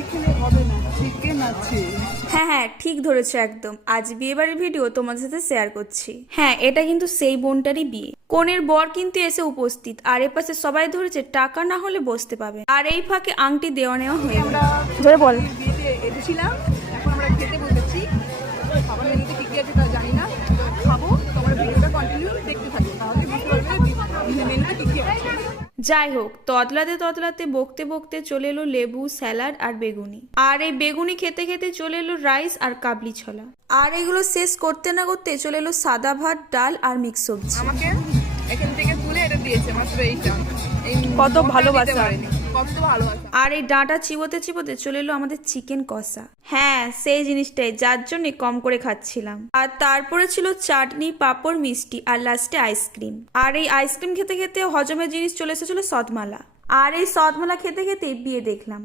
চিকেনে হবে না, চিকেন আছে। হ্যাঁ হ্যাঁ ঠিক ধরেছো একদম। আজ বিয়েবাড়ির ভিডিও তোমাদের সাথে শেয়ার করছি। হ্যাঁ এটা কিন্তু সেই বোনটারই বিয়ে। কনের বর কিন্তু এসে উপস্থিত, আর এপাশে সবাই ধরেছে টাকা না হলে বসতে পাবে, আর এই ফাঁকে আংটি দেওয়া নেওয়া হয়ে গেল। আমরা ধরে বল। বিয়েতে এসেছিলাম, এখন আমরা খেতে বসেছি। খাবার মেনুতে কি কি আছে তা জানি না, তো খাবো। তোমরা ভিডিওটা কন্টিনিউ দেখতে থাকো, তাহলে বুঝতে পারবে মেনুতে কি কি আছে। যাই হোক, ততলাতে ততলাতে বকতে বকতে চলে এলো লেবু, স্যালাড আর বেগুনি। আর এই বেগুনি খেতে খেতে চলে এলো রাইস আর কাবলি ছোলা। আর এগুলো শেষ করতে না করতে চলে এলো সাদা ভাত, ডাল আর মিক্স সবজি। আমাকে এখান থেকে তুলে এটা দিয়েছে মাত্র এইটা। কত ভালোবাসা। কত ভালোবাসা। আর এই ডাঁটা চিবোতে চিবোতে চলে এলো আমাদের চিকেন কষা। হ্যাঁ সেই জিনিসটাই, যার জন্য কম করে খাচ্ছিলাম। আর তারপরে ছিল চাটনি, পাঁপড়, মিষ্টি আর লাস্টে আইসক্রিম। আর এই আইসক্রিম খেতে খেতে হজমের জিনিস চলে এসেছিল সদমালা। আর এই সদমালা খেতে খেতে বিয়ে দেখলাম।